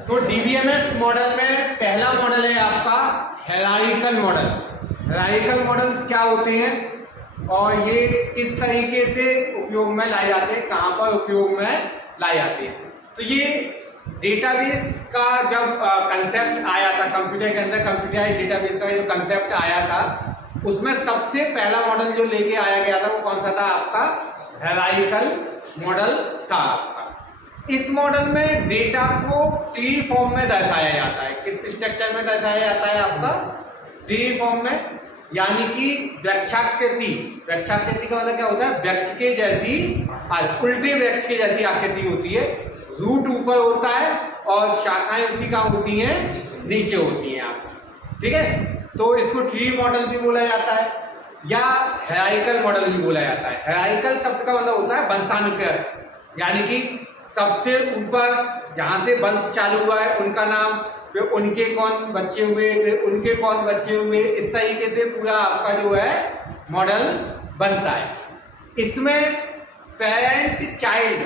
तो DBMS model में पहला मॉडल है आपका हायरार्किकल मॉडल। हायरार्किकल मॉडल्स क्या होते हैं और ये किस तरीके से उपयोग में लाए जाते हैं, कहाँ पर उपयोग में लाए जाते हैं। तो ये डेटाबेस का जब कंसेप्ट आया था कंप्यूटर के अंदर, कंप्यूटराइज्ड डेटाबेस का जो कंसेप्ट आया था उसमें सबसे पहला मॉडल जो लेके आया गया था वो कौन सा था आपका, हायरार्किकल मॉडल था आपका। इस मॉडल में डेटा को ट्री फॉर्म में दर्शाया जाता है। किस स्ट्रक्चर में दर्शाया जाता है आपका, ट्री फॉर्म में, यानी कि वृक्षाकृति। वृक्षाकृति का मतलब क्या होता है, वृक्ष के जैसी, उल्टे वृक्ष के जैसी आकृति होती है। रूट ऊपर होता है और शाखाएं उसकी कहाँ होती हैं, नीचे होती हैं आपकी, ठीक है। तो इसको ट्री मॉडल भी बोला जाता है या हायरार्किकल मॉडल भी बोला जाता है। हायरार्किकल शब्द का मतलब होता है वंशानुक्रम, यानी कि सबसे ऊपर जहाँ से वंश चालू हुआ है उनका नाम, फिर उनके कौन बच्चे हुए, फिर उनके कौन बच्चे हुए, इस तरीके से पूरा आपका जो है मॉडल बनता है। इसमें पेरेंट चाइल्ड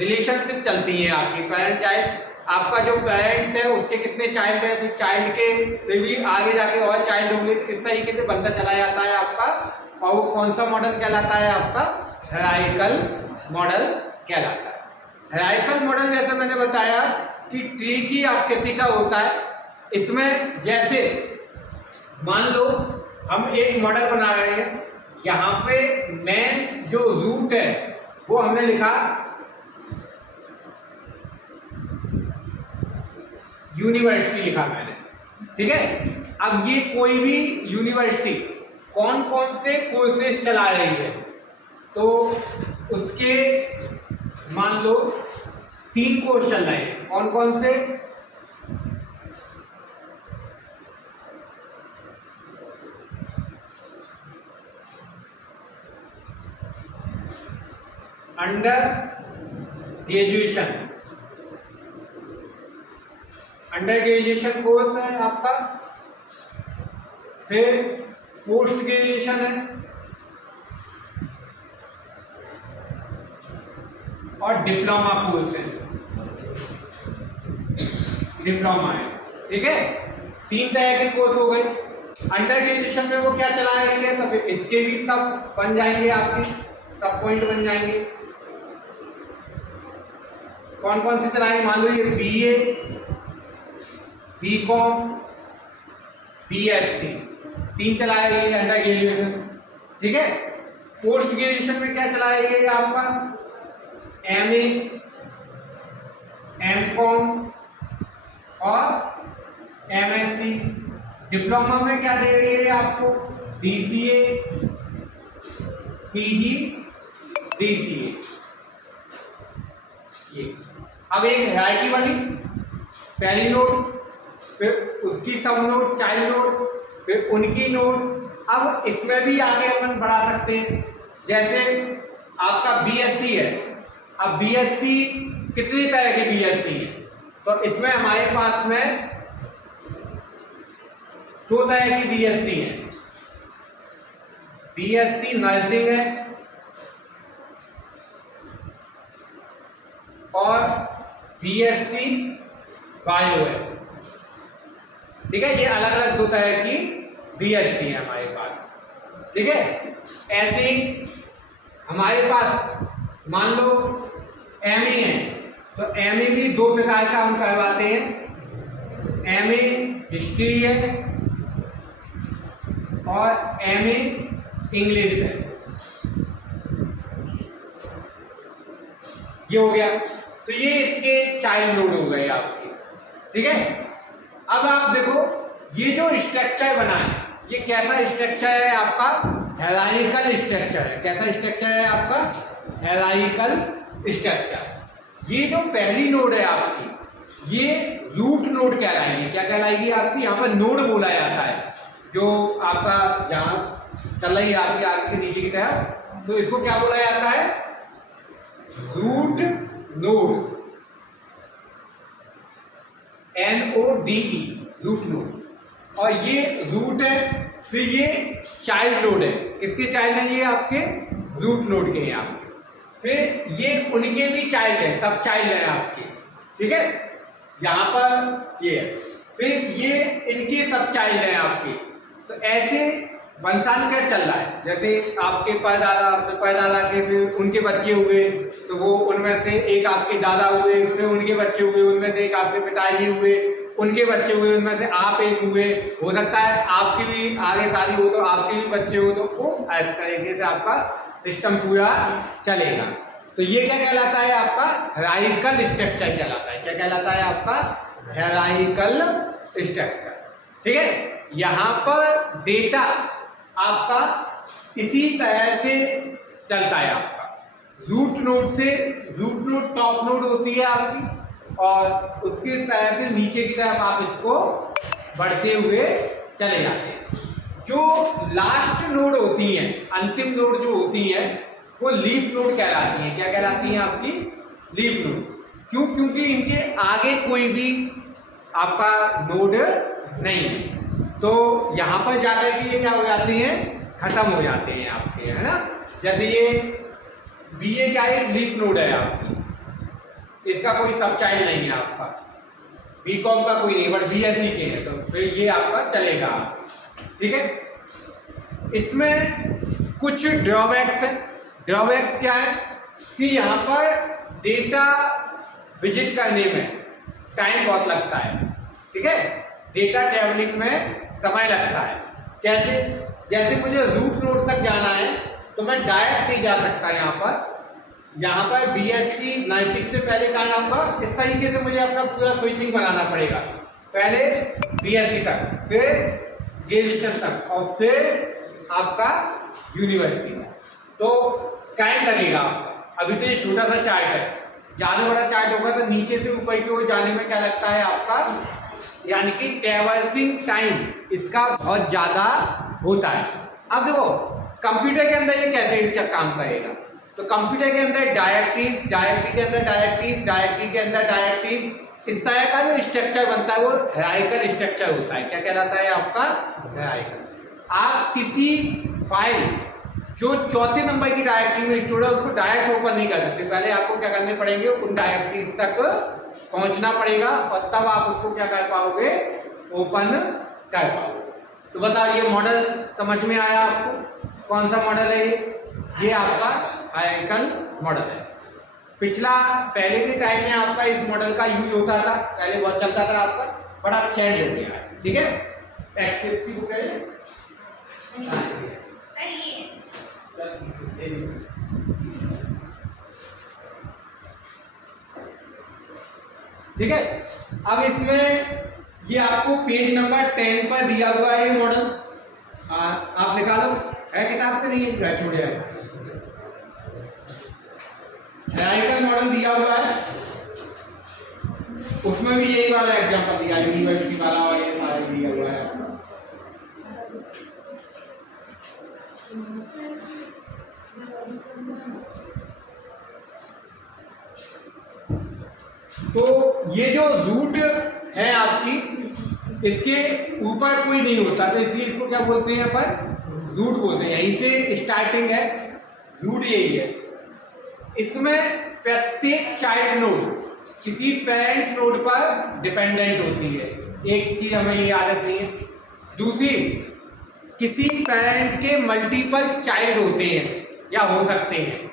रिलेशनशिप चलती है आपकी। पेरेंट चाइल्ड, आपका जो पेरेंट्स है उसके कितने चाइल्ड है, फिर चाइल्ड के भी आगे जाके और चाइल्ड होंगे, इस तरीके से बनता चला जाता है आपका। और वो कौन सा मॉडल कहलाता है आपका, हायरार्किकल मॉडल कहलाता है। हायरार्किकल मॉडल जैसे मैंने बताया कि ट्री की आकृति का होता है। इसमें जैसे मान लो हम एक मॉडल बना रहे हैं, यहाँ पे मेन जो रूट है वो हमने लिखा यूनिवर्सिटी, लिखा मैंने, ठीक है। अब ये कोई भी यूनिवर्सिटी कौन कौन से कोर्सेज चला रही है, तो उसके मान लो 3 कोर्स चल रहे हैं। कौन कौन से, under graduation, under graduation course है आपका, फिर पोस्ट ग्रेजुएशन है और डिप्लोमा कोर्स है, डिप्लोमा है, ठीक है। 3 तरह के कोर्स हो गए। अंडर ग्रेजुएशन में वो क्या चलाएंगे, तो फिर इसके भी सब बन जाएंगे आपके, सब पॉइंट बन जाएंगे। कौन कौन से चलाएंगे, मान लो ये बीए, बीकॉम, बीएससी, 3 चलाएंगे अंडर ग्रेजुएशन, ठीक है। पोस्ट ग्रेजुएशन में क्या चलाएंगे आपका, एमए, एमकॉम और एमएससी। डिप्लोमा में क्या देंगे आपको, बीसीए, पीजी, डीसीए। ये अब एक हायरार्की बनी, पहली नोड, फिर उसकी सब नोड, चाइल्ड नोड, फिर उनकी नोड। अब इसमें भी आगे अपन बढ़ा सकते हैं, जैसे आपका बीएससी है। अब बीएससी कितनी तरह की बीएससी है, तो इसमें हमारे पास में 2 तरह की बीएससी है। बीएससी नर्सिंग है और बीएससी बायो है, ठीक है। ये अलग अलग 2 तरह की बीएससी है हमारे पास, ठीक है। ऐसे ही हमारे पास मान लो एमए है, तो एमए भी 2 प्रकार का हम करवाते हैं। एमए हिस्ट्री है और एमए इंग्लिश है, ये हो गया। तो ये इसके चाइल्ड नोड हो गए आपके, ठीक है। अब आप देखो ये जो स्ट्रक्चर बना है, ये कैसा स्ट्रक्चर है आपका, हायरार्किकल स्ट्रक्चर है। कैसा स्ट्रक्चर है आपका, हायरार्किकल स्ट्रक्चर। ये जो पहली नोड है आपकी, ये रूट नोड कहलाएगी। क्या कहलाएगी आपकी, यहाँ पर नोड बोला जाता है, जो आपका जहाँ चल रही है आपके आगे के नीचे की तरफ, तो इसको क्या बोला जाता है, root node, NODE, root node. और ये रूट है, फिर ये चाइल्ड नोड है। किसके चाइल्ड है, ये आपके रूट नोड के हैं आपके। फिर ये उनके भी चाइल्ड है, सब चाइल्ड है आपके, ठीक है। यहाँ पर ये है, फिर ये इनके सब चाइल्ड हैं आपके। तो ऐसे वंशानुक्रम चल रहा है, जैसे आपके परदादा के फिर उनके बच्चे हुए, तो वो उनमें से एक आपके दादा हुए, फिर उनके बच्चे हुए, उनमें से एक आपके पिताजी हुए, उनके बच्चे हुए, उनमें से आप एक हुए। हो सकता है आपकी भी आगे शादी हो तो आपके भी बच्चे हो, तो वो इस तरीके से आपका सिस्टम पूरा चलेगा। तो ये क्या कहलाता है? आपका हायरार्किकल स्ट्रक्चर कहलाता है। क्या कहलाता है? आपका हायरार्किकल स्ट्रक्चर। ठीक है, यहाँ पर डेटा आपका इसी तरह से चलता है। आपका रूट नोड टॉप नोड होती है आपकी, और उसके तरह से नीचे की तरफ आप इसको बढ़ते हुए चले जाते हैं। जो लास्ट नोड होती हैं, अंतिम नोड जो होती है, वो लीफ नोड कहलाती हैं। क्या कहलाती हैं? आपकी लीफ नोड। क्यों? क्योंकि इनके आगे कोई भी आपका नोड नहीं है, तो यहाँ पर जाकर के ये क्या हो जाते हैं? खत्म हो जाते हैं आपके, है ना। जैसे ये BA क्या है? लीफ नोड है आपकी, इसका कोई सब चाइल्ड नहीं है आपका। BCom का कोई नहीं, बट BSc के हैं, तो फिर ये आपका चलेगा। ठीक है, इसमें कुछ ड्रॉबैक्स हैं। ड्रॉबैक्स क्या है कि यहाँ पर डेटा विजिट करने में टाइम बहुत लगता है। ठीक है, डेटा ट्रैवलिंग में समय लगता है। कैसे? जैसे मुझे रूट नोड तक जाना है तो मैं डायरेक्ट नहीं जा सकता यहाँ पर BSc 96 से पहले कहाँ जाऊँगा? इस तरीके से मुझे अपना पूरा स्विचिंग बनाना पड़ेगा। पहले BSc तक, फिर ग्रेजुएशन तक, और फिर आपका यूनिवर्सिटी तक। तो टाइम लगेगा आपका। अभी तो ये छोटा सा चार्ट है, ज़्यादा बड़ा चार्ट होगा तो नीचे से ऊपर की ओर जाने में क्या लगता है आपका, यानी कि ट्रैवर्सिंग टाइम इसका बहुत ज़्यादा होता है। अब देखो कंप्यूटर के अंदर ये कैसे काम करेगा। तो कंप्यूटर के अंदर डायरेक्टरीज, डायरेक्टरी के अंदर डायरेक्टरीज, डायरेक्टरी के अंदर डायरेक्टरीज, इस तरह का जो स्ट्रक्चर बनता है वो हायरार्किकल स्ट्रक्चर होता है। क्या कहलाता है? आपका हायरार्किकल। आप किसी फाइल जो चौथे नंबर की डायरेक्टरी में स्टोर है उसको डायरेक्ट ओपन नहीं कर सकते, पहले आपको क्या करने पड़ेंगे? उन डायरेक्टरीज तक पहुंचना पड़ेगा, और तब आप उसको क्या कर पाओगे? ओपन कर पाओगे। तो बताओ, ये मॉडल समझ में आया आपको? कौन सा मॉडल है ये आपका हायरार्किकल मॉडल है। पिछला पहले के टाइम में आपका इस मॉडल का यूज होता था, पहले बहुत चलता था आपका, बड़ा चेंज हो गया है। ठीक है, एक्सेस की बुक है, ठीक है। अब इसमें ये आपको पेज नंबर 10 पर दिया हुआ है ये मॉडल, आप निकालो, है किताब से? नहीं है, छोड़ जाए। हायरार्किकल मॉडल दिया हुआ है, उसमें भी यही वाला एग्जांपल दिया, यूनिवर्सिटी वाला, और ये सारा दिया हुआ है। तो ये जो रूट है आपकी, इसके ऊपर कोई नहीं होता, तो इसलिए इसको क्या बोलते हैं अपन? रूट बोलते हैं। यहीं से स्टार्टिंग है, रूट यही है। इसमें प्रत्येक चाइल्ड नोड किसी पेरेंट नोड पर डिपेंडेंट होती है। एक चीज हमें ये याद रखनी है। दूसरी, किसी पेरेंट के मल्टीपल चाइल्ड होते हैं या हो सकते हैं,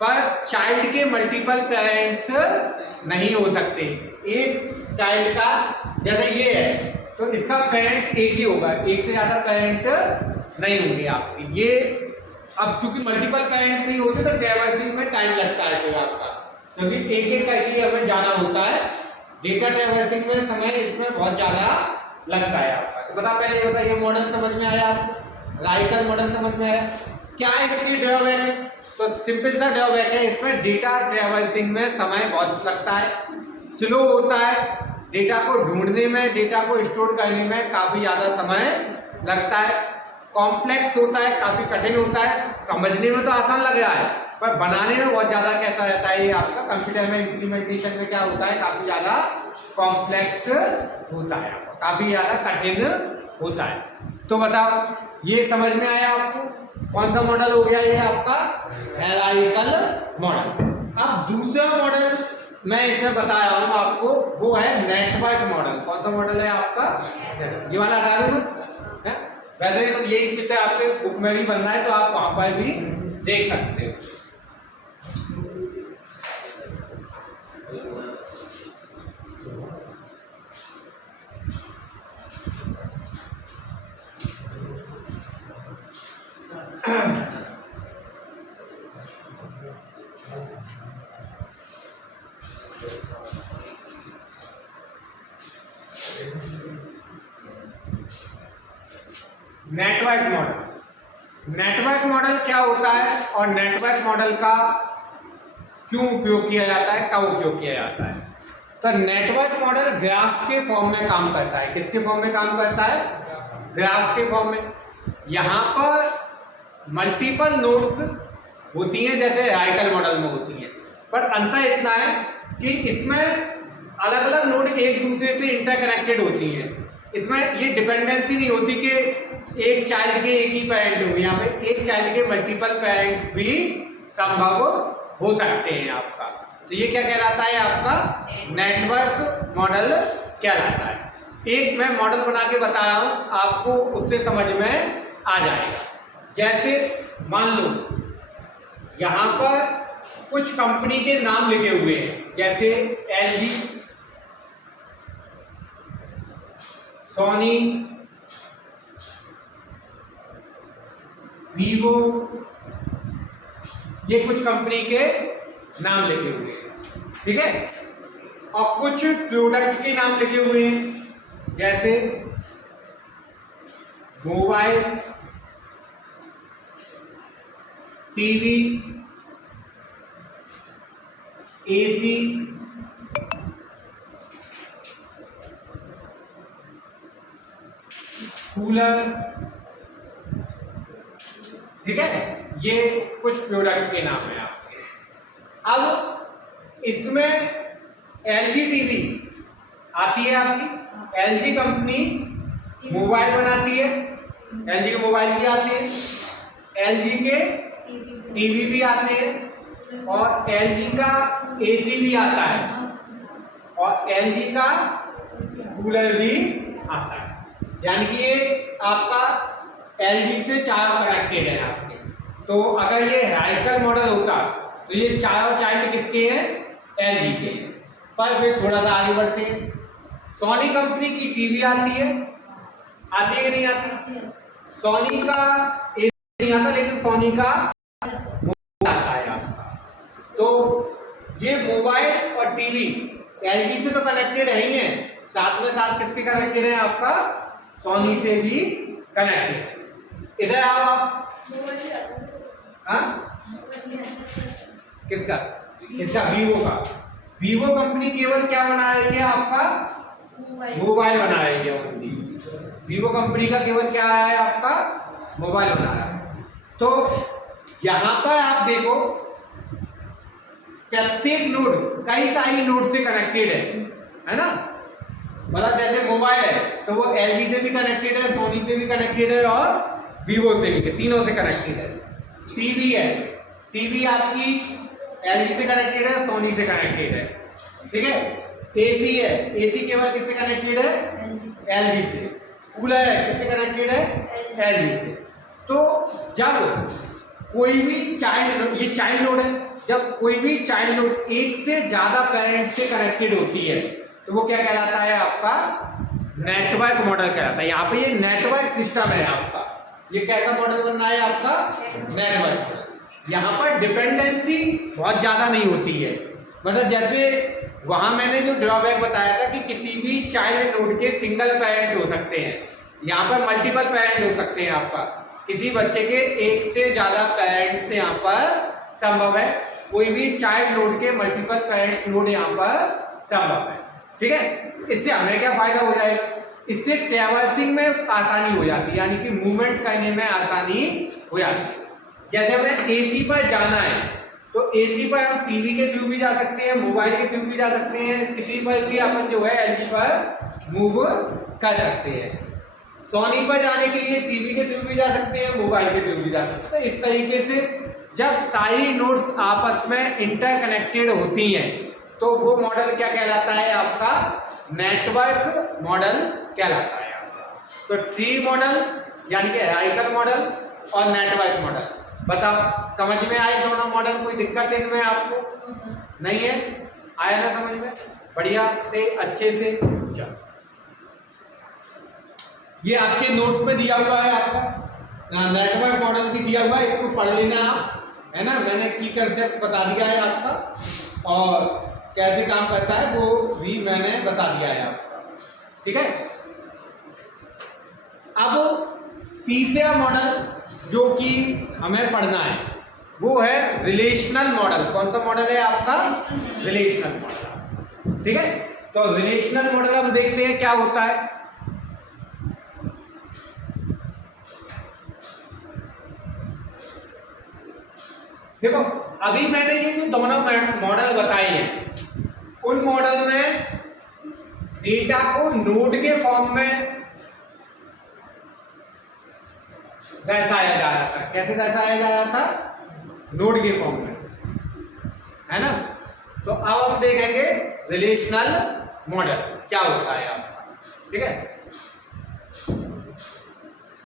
पर चाइल्ड के मल्टीपल पेरेंट्स नहीं हो सकते। एक चाइल्ड का, जैसे ये है, तो इसका पेरेंट एक ही होगा, एक से ज़्यादा पेरेंट नहीं होंगे आपके। ये अब चूंकि मल्टीपल पेरेंट नहीं होते तो ट्रैवर्सिंग में टाइम लगता है फिर आपका, क्योंकि एक एक करके हमें जाना होता है। डेटा ट्रैवर्सिंग में समय इसमें बहुत ज़्यादा लगता है आपका। तो बता, पहले ये बताइए, मॉडल समझ में आया आपको? हायरार्किकल मॉडल समझ में आया? क्या इसकी ड्रॉबैक है? तो सिंपल सा ड्रॉबैक है, इसमें डेटा ट्रैवर्सिंग में समय बहुत लगता है, स्लो होता है, डेटा को ढूंढने में, डेटा को स्टोर करने में काफ़ी ज़्यादा समय लगता है, कॉम्प्लेक्स होता है, काफ़ी कठिन होता है। समझने में तो आसान लग रहा है, पर बनाने में बहुत ज़्यादा कैसा रहता है ये आपका कंप्यूटर में इम्प्लीमेंटेशन में क्या होता है? काफ़ी ज़्यादा कॉम्प्लेक्स होता है, काफ़ी ज़्यादा कठिन होता है। तो बताओ, ये समझ में आया आपको? कौन सा मॉडल हो गया ये आपका? Hierarchical model. अब दूसरा मॉडल मैं इसमें बताया हूँ आपको, वो है नेटवर्क मॉडल। कौन सा मॉडल है आपका? ये वाला हटा दूँ है? वैसे तो यही चित्र आपके बुक में भी बनना है, तो आप वहां पर भी देख सकते हो। नेटवर्क मॉडल, नेटवर्क मॉडल क्या होता है और नेटवर्क मॉडल का क्यों उपयोग किया जाता है, कब उपयोग किया जाता है? तो नेटवर्क मॉडल ग्राफ के फॉर्म में काम करता है। किसके फॉर्म में काम करता है? ग्राफ के फॉर्म में। यहाँ पर मल्टीपल नोड्स होती हैं जैसे हाइकल मॉडल में होती हैं, पर अंतर इतना है कि इसमें अलग अलग नोड एक दूसरे से इंटरकनेक्टेड होती हैं। इसमें ये डिपेंडेंसी नहीं होती कि एक चाइल्ड के एक ही पेरेंट होंगे, यहाँ पे एक चाइल्ड के मल्टीपल पेरेंट्स भी संभव हो सकते हैं आपका। तो ये क्या कहलाता है? आपका नेटवर्क मॉडल कहलाता है। एक मैं मॉडल बना के बता रहा हूँ आपको, उससे समझ में आ जाएगा। जैसे मान लो यहाँ पर कुछ कंपनी के नाम लिखे हुए हैं, जैसे एलजी, सोनी, वीवो, ये कुछ कंपनी के नाम लिखे हुए हैं, ठीक है। और कुछ प्रोडक्ट के नाम लिखे हुए हैं, जैसे मोबाइल, टीवी, एसी, कूलर, ठीक है। ये कुछ प्रोडक्ट के नाम है आपके। अब इसमें एलजी टीवी आती है आपकी। एलजी कंपनी मोबाइल बनाती है, एलजी के मोबाइल भी आते हैं, एलजी के टीवी भी आते हैं, और एलजी का एसी भी आता है, और एलजी का कूलर भी आता है। यानी कि ये आपका एलजी से चारों कनेक्टेड है आपके। तो अगर ये हाइकल मॉडल होता तो ये चारों चाइल्ड किसके हैं? एलजी के। पर फिर थोड़ा सा आगे बढ़ते हैं। सोनी कंपनी की टीवी आती है कि नहीं आती? सोनी का एसी नहीं आता, लेकिन सोनी का मोबाइल आता है आपका। तो ये मोबाइल और टीवी एलजी से तो कनेक्टेड है ही है, साथ में साथ किसके कनेक्टेड है? आपका सोनी से भी कनेक्टेड। इधर आओ आप। हाँ, किसका? इसका वीवो का। वीवो कंपनी केवल क्या बना रही है? आपका मोबाइल बना रही है। वीवो कंपनी का केवल क्या है? आपका मोबाइल बना रहा है। तो यहां पर आप देखो, प्रत्येक नोड कई सारी नोड से कनेक्टेड है ना। मतलब जैसे मोबाइल है तो वो एलजी से भी कनेक्टेड है, सोनी से भी कनेक्टेड है, और वीवो से भी, तीनों से कनेक्टेड है। टीवी है, टीवी आपकी एलजी से कनेक्टेड है, सोनी से कनेक्टेड है, ठीक है। एसी है, एसी केवल किससे कनेक्टेड है? एलजी से। कूलर है, किससे कनेक्टेड है? एलजी से। तो जब कोई भी चाइल्ड, ये चाइल्ड नोड है, जब कोई भी चाइल्ड नोड एक से ज्यादा पेरेंट से कनेक्टेड होती है तो वो क्या कहलाता है? आपका नेटवर्क मॉडल कहलाता है। यहाँ पे ये नेटवर्क सिस्टम है आपका। ये कैसा मॉडल बनना है? आपका नेटवर्क मॉडल। यहाँ पर डिपेंडेंसी बहुत ज्यादा नहीं होती है। मतलब जैसे वहां मैंने जो ड्रॉबैक बताया था कि किसी भी चाइल्ड नोड के सिंगल पेरेंट हो सकते हैं, यहाँ पर मल्टीपल पेरेंट हो सकते हैं। आपका किसी बच्चे के एक से ज्यादा पेरेंट से यहाँ पर संभव है। कोई भी चाइल्ड नोड के मल्टीपल पेरेंट नोड यहाँ पर संभव है, ठीक है। इससे हमें क्या फायदा हो जाएगा? इससे ट्रैवर्सिंग में आसानी हो जाती है, यानी कि मूवमेंट करने में आसानी हो जाती है। जैसे हमें एसी पर जाना है तो एसी पर हम टीवी के थ्रू भी जा सकते हैं, मोबाइल के थ्रू भी जा सकते हैं, किसी पर भी अपन जो है एलजी पर मूव कर सकते हैं। सोनी पर जाने के लिए टीवी के थ्रू भी जा सकते हैं, मोबाइल के थ्रू भी जा सकते हैं। इस तरीके से जब सारी नोड्स आपस में इंटरकनेक्टेड होती हैं तो वो मॉडल क्या कहलाता है आपका, नेटवर्क मॉडल कहलाता है आपका। तो ट्री मॉडल यानी कि हायरार्किकल मॉडल और नेटवर्क मॉडल, बताओ समझ में आए दोनों मॉडल? कोई दिक्कत इनमें आपको नहीं है? आया ना समझ में? बढ़िया से अच्छे से। चलो ये आपके नोट्स में दिया हुआ है, आपका नेटवर्क मॉडल भी दिया हुआ है, इसको पढ़ लेना आप, है ना। मैंने की कंसेप्ट बता दिया है आपका और कैसे काम करता है वो भी मैंने बता दिया है आपका, ठीक है। अब तीसरा मॉडल जो कि हमें पढ़ना है वो है रिलेशनल मॉडल। कौन सा मॉडल है आपका? रिलेशनल मॉडल, ठीक है। तो रिलेशनल मॉडल हम देखते हैं क्या होता है। देखो अभी मैंने ये जो दोनों मॉडल बताए हैं, उन मॉडल में डेटा को नोड के फॉर्म में दर्शाया जा रहा था। कैसे दर्शाया जा रहा था? नोड के फॉर्म में, है ना। तो अब हम देखेंगे रिलेशनल मॉडल क्या होता है आपका, ठीक है।